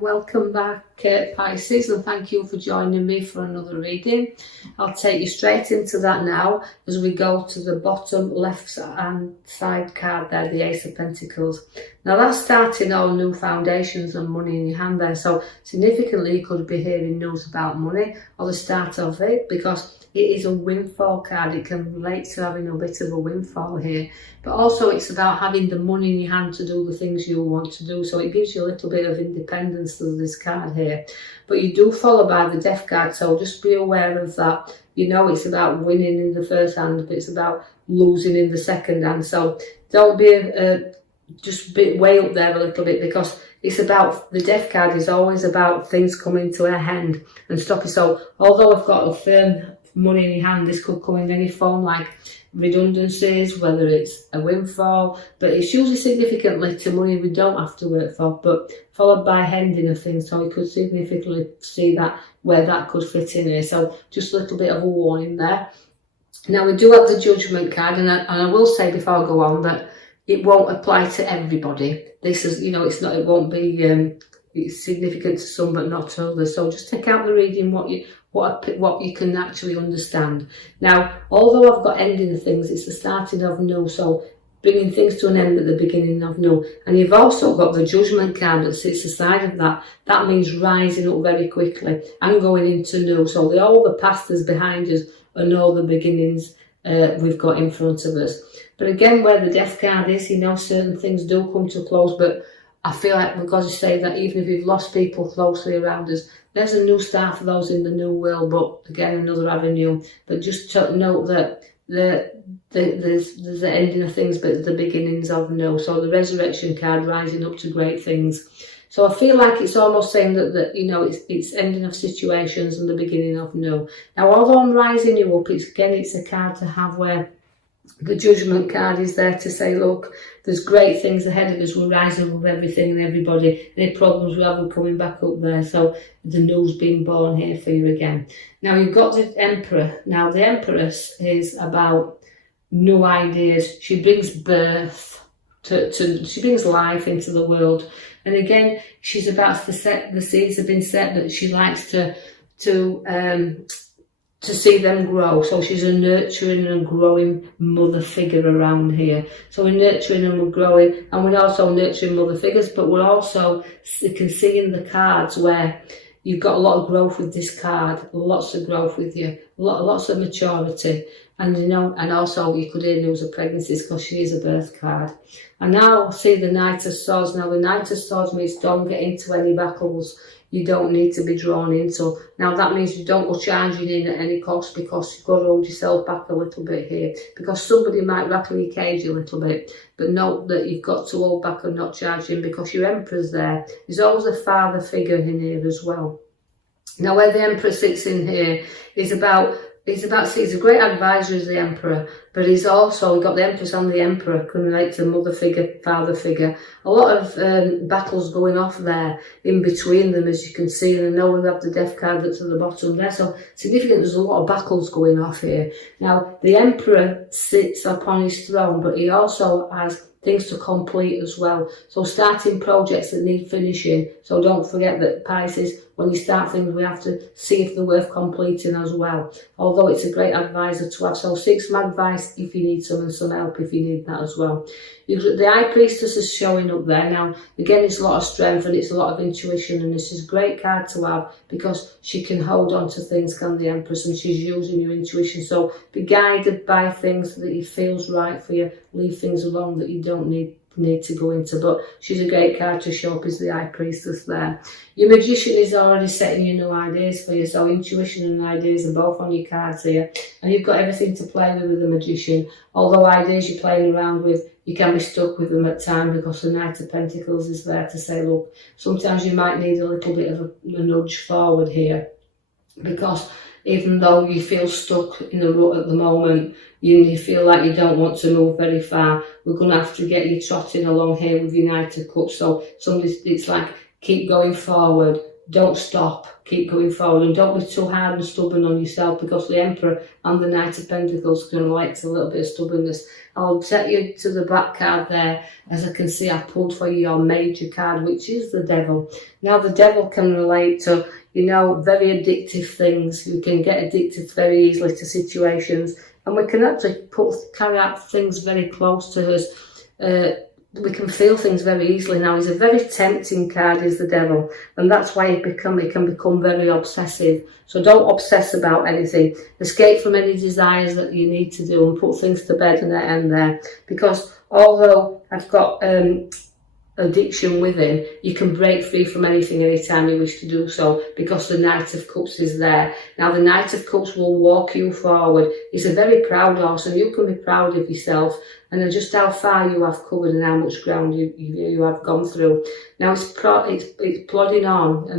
Welcome back Pisces, and thank you for joining me for another reading. I'll take you straight into that now as we go to the bottom left hand side card there, the Ace of Pentacles. Now that's starting all new foundations and money in your hand there, so significantly you could be hearing news about money or the start of it, because it is a windfall card. It can relate to having a bit of a windfall here, but also it's about having the money in your hand to do the things you want to do, so it gives you a little bit of independence to this card here. But you do follow by the Death card, so just be aware of that. You know it's about winning in the first hand, but it's about losing in the second hand, so don't be just way up there a little bit, because it's about, the Death card is always about things coming to a end and stopping. So although I've got a firm money in your hand, this could come in any form, like redundancies, whether it's a windfall, but it's usually significantly to money we don't have to work for, but followed by ending of things, so we could significantly see that where that could fit in here. So just a little bit of a warning there. Now we do have the Judgment card, and I will say before I go on that it won't apply to everybody. This is, you know, it's not, it won't be it's significant to some but not to others, so just take out the reading what you can actually understand. Now, although I've got ending of things, it's the starting of new, so bringing things to an end at the beginning of new. And you've also got the Judgment card that sits aside of that. That means rising up very quickly and going into new. So all the past is behind us and all the beginnings we've got in front of us. But again, where the Death card is, you know, certain things do come to a close, but I feel like we've got to say that even if we've lost people closely around us, there's a new start for those in the new world, but again, another avenue. But just to note that there's the ending of things, but the beginnings of new. So the Resurrection card, rising up to great things. So I feel like it's almost saying that you know, it's ending of situations and the beginning of new. Now, although I'm rising you up, it's a card to have where the Judgment card is there to say, look, there's great things ahead of us. We're rising above everything and everybody. Any problems we have, we're coming back up there. So the new's being born here for you again. Now you've got the Emperor. Now the Empress is about new ideas. She brings birth she brings life into the world. And again, she's about to set, the seeds have been set that she likes to see them grow. So she's a nurturing and growing mother figure around here. So we're nurturing and we're growing, and we're also nurturing mother figures, but we're also, you can see in the cards where you've got a lot of growth with this card, lots of growth with you, lots of maturity. And you know, and also you could hear news of pregnancies because she is a birth card. And now see the Knight of Swords. Now the Knight of Swords means don't get into any battles you don't need to be drawn into. Now that means you don't go charging in at any cost, because you've got to hold yourself back a little bit here, because somebody might rattle your cage a little bit. But note that you've got to hold back and not charge in, because your Emperor's there. There's always a father figure in here as well. Now where the Emperor sits in here is about, he's a great advisor as the Emperor, but he's also got the Empress and the Emperor can relate to mother figure, father figure. A lot of battles going off there in between them, as you can see, and I know we have the Death card that's at the bottom there, so significant, there's a lot of battles going off here. Now the Emperor sits upon his throne, but he also has things to complete as well. So starting projects that need finishing. So don't forget that Pisces, when you start things, we have to see if they're worth completing as well. Although it's a great advisor to have. So seek some advice if you need some, and some help if you need that as well. The High Priestess is showing up there. Now, again, it's a lot of strength and it's a lot of intuition, and this is a great card to have because she can hold on to things, can the Empress, and she's using your intuition. So be guided by things that it feels right for you. Leave things alone that you don't need to go into, but she's a great card to show up as the High Priestess there. Your Magician is already setting you new ideas for you, so intuition and ideas are both on your cards here, and you've got everything to play with the Magician. Although ideas you're playing around with, you can be stuck with them at times, because the Knight of Pentacles is there to say, look, sometimes you might need a little bit of a nudge forward here, because even though you feel stuck in a rut at the moment, you feel like you don't want to move very far, we're going to have to get you trotting along here with your Knight of Cups. So it's like, keep going forward, don't stop, keep going forward, and don't be too hard and stubborn on yourself, because the Emperor and the Knight of Pentacles can relate to a little bit of stubbornness. I'll take you to the back card there. As I can see, I pulled for you your major card, which is the Devil. Now, the Devil can relate to, you know, very addictive things. We can get addicted very easily to situations, and we can actually carry out things very close to us. We can feel things very easily. Now, he's a very tempting card, is the Devil, and that's why it can become very obsessive. So don't obsess about anything. Escape from any desires that you need to do, and put things to bed and end there. Because although I've got addiction with him, you can break free from anything anytime you wish to do so, because the Knight of Cups is there. Now, the Knight of Cups will walk you forward. He's a very proud horse, and you can be proud of yourself and just how far you have covered and how much ground you have gone through. Now, it's plodding on,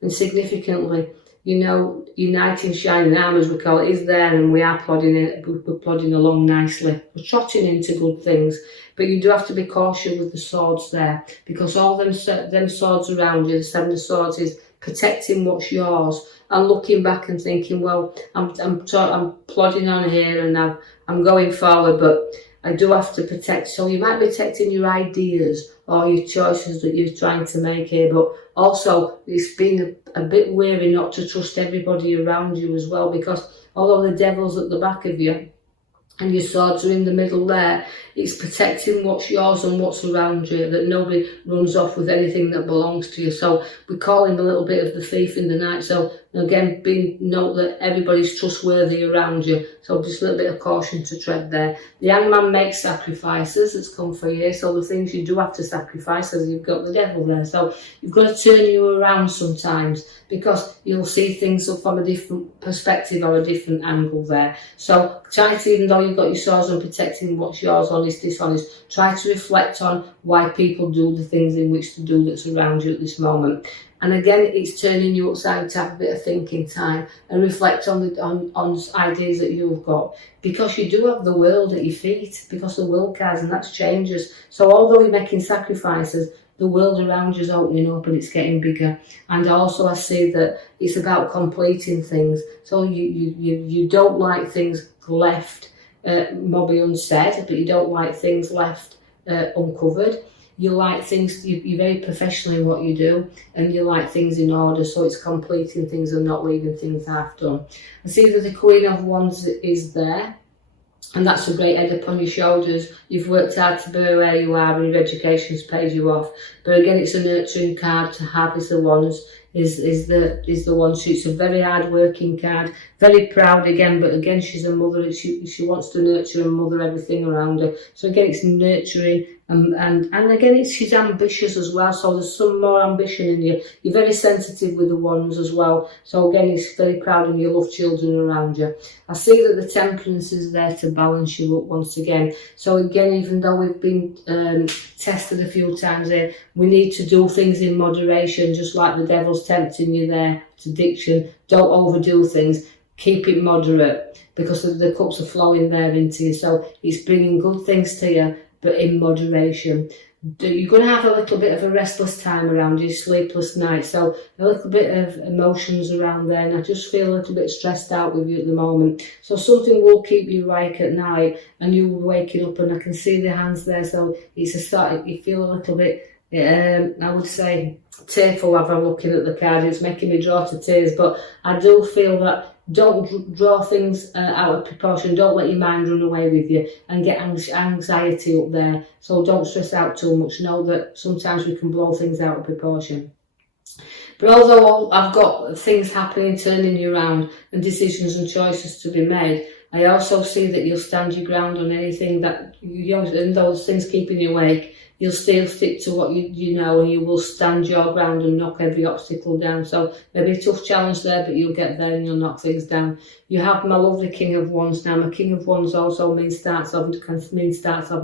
and significantly, you know, uniting shining armours, we call it, is there, and we are we're plodding along nicely. We're trotting into good things, but you do have to be cautious with the swords there, because all them swords around you, the Seven of Swords, is protecting what's yours, and looking back and thinking, well, I'm plodding on here, and I'm going forward, but I do have to protect. So you might be protecting your ideas or your choices that you're trying to make here, but also it's been a bit wary not to trust everybody around you as well, because although the Devil's at the back of you and your swords are in the middle there, it's protecting what's yours and what's around you, that nobody runs off with anything that belongs to you. So we call him a little bit of the thief in the night. So again, note that everybody's trustworthy around you. So just a little bit of caution to tread there. The Hangman makes sacrifices. It's come for you. So the things you do have to sacrifice, as you've got the Devil there. So you've got to turn you around sometimes, because you'll see things from a different perspective or a different angle there. So try to, even though you've got your swords on protecting what's yours, honest, dishonest, try to reflect on why people do the things in which to do that's around you at this moment. And again, it's turning you upside to have a bit of thinking time and reflect on ideas that you've got, because you do have the world at your feet, because the world cards, and that's changes. So although you're making sacrifices, the world around you is opening up and it's getting bigger. And also I see that it's about completing things. So you don't like things left maybe unsaid, but you don't like things left uncovered. You like things, you're very professional in what you do, and you like things in order, so it's completing things and not leaving things half done. I see that the Queen of Wands is there, and that's a great head upon your shoulders. You've worked hard to be where you are, and your education's paid you off. But again, it's a nurturing card to have, is the Wands. Is the one. She's a very hard working card, very proud again, but again she's a mother. She wants to nurture and mother everything around her. So again, it's nurturing, and again she's ambitious as well. So there's some more ambition in you. You're very sensitive with the Wands as well. So again, it's very proud, and you love children around you. I see that the Temperance is there to balance you up once again. So again, even though we've been tested a few times here, we need to do things in moderation, just like the Devil's tempting you there. It's addiction. Don't overdo things. Keep it moderate, because the cups are flowing there into you. So it's bringing good things to you, but in moderation. You're going to have a little bit of a restless time around you, sleepless night, so a little bit of emotions around there, and I just feel a little bit stressed out with you at the moment. So something will keep you awake at night, and you will wake up, and I can see the hands there, so it's a start. You feel a little bit, I would say, tearful as I'm looking at the card. It's making me draw to tears, but I do feel that don't draw things out of proportion. Don't let your mind run away with you and get anxiety up there. So don't stress out too much. Know that sometimes we can blow things out of proportion. But although I've got things happening, turning you around, and decisions and choices to be made, I also see that you'll stand your ground on anything that, and those things keeping you awake, you'll still stick to what you know, and you will stand your ground and knock every obstacle down. So maybe a tough challenge there, but you'll get there and you'll knock things down. You have my lovely King of Wands now. My King of Wands also means starts of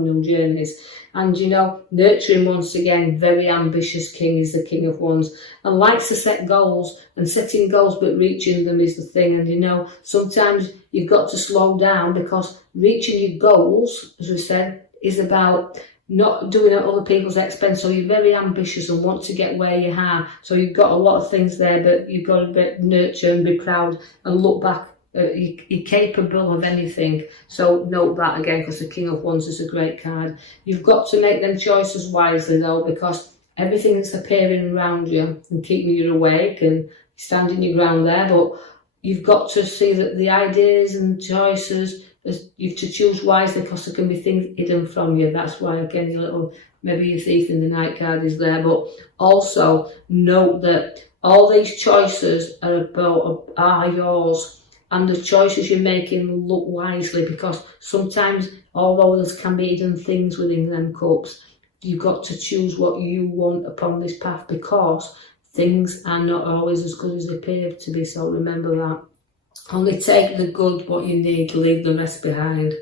new journeys. And you know, nurturing once again, very ambitious king is the King of Wands, and likes to set goals, and setting goals but reaching them is the thing. And you know, sometimes you've got to slow down, because reaching your goals, as we said, is about not doing it at other people's expense. So you're very ambitious and want to get where you are. So you've got a lot of things there, but you've got to nurture and be proud and look back. You're capable of anything. So note that again, because the King of Wands is a great card. You've got to make them choices wisely though, because everything that's appearing around you and keeping you awake and standing your ground there, but you've got to see that the ideas and choices, you have to choose wisely, because there can be things hidden from you. That's why again your little, maybe your thief in the night card is there. But also note that all these choices are yours, and the choices you're making, look wisely, because sometimes although there can be hidden things within them cups, you've got to choose what you want upon this path, because things are not always as good as they appear to be. So remember that. Only take the good, what you need, leave the rest behind.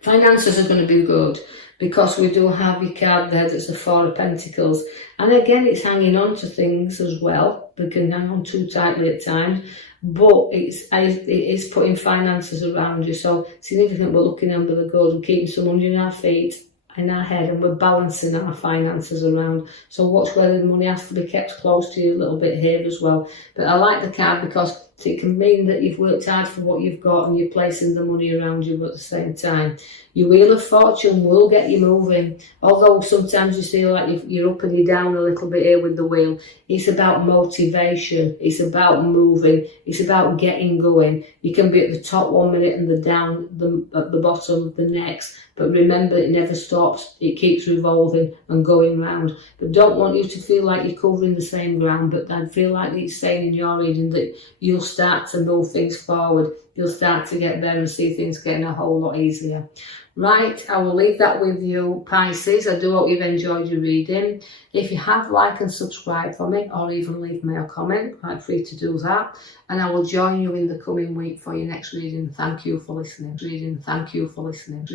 Finances are going to be good, because we do have your card there that's the Four of Pentacles. And again, it's hanging on to things as well. We can hang on too tightly at times. But it is putting finances around you. So significant, we're looking under the good and keeping some under our feet, in our head, and we're balancing our finances around. So watch where the money has to be kept close to you a little bit here as well. But I like the card because it can mean that you've worked hard for what you've got and you're placing the money around you, but at the same time, your Wheel of Fortune will get you moving. Although sometimes you feel like you're up and you're down a little bit here with the wheel, it's about motivation, it's about moving, it's about getting going. You can be at the top 1 minute and at the bottom the next, but remember, it never stops. It keeps revolving and going round. But don't want you to feel like you're covering the same ground, but then feel like it's saying in your reading that you'll start to move things forward. You'll start to get there and see things getting a whole lot easier. Right, I will leave that with you, Pisces. I do hope you've enjoyed your reading. If you have, like and subscribe for me, or even leave me a comment, I'm free to do that. And I will join you in the coming week for your next reading. Thank you for listening. Thank you for listening.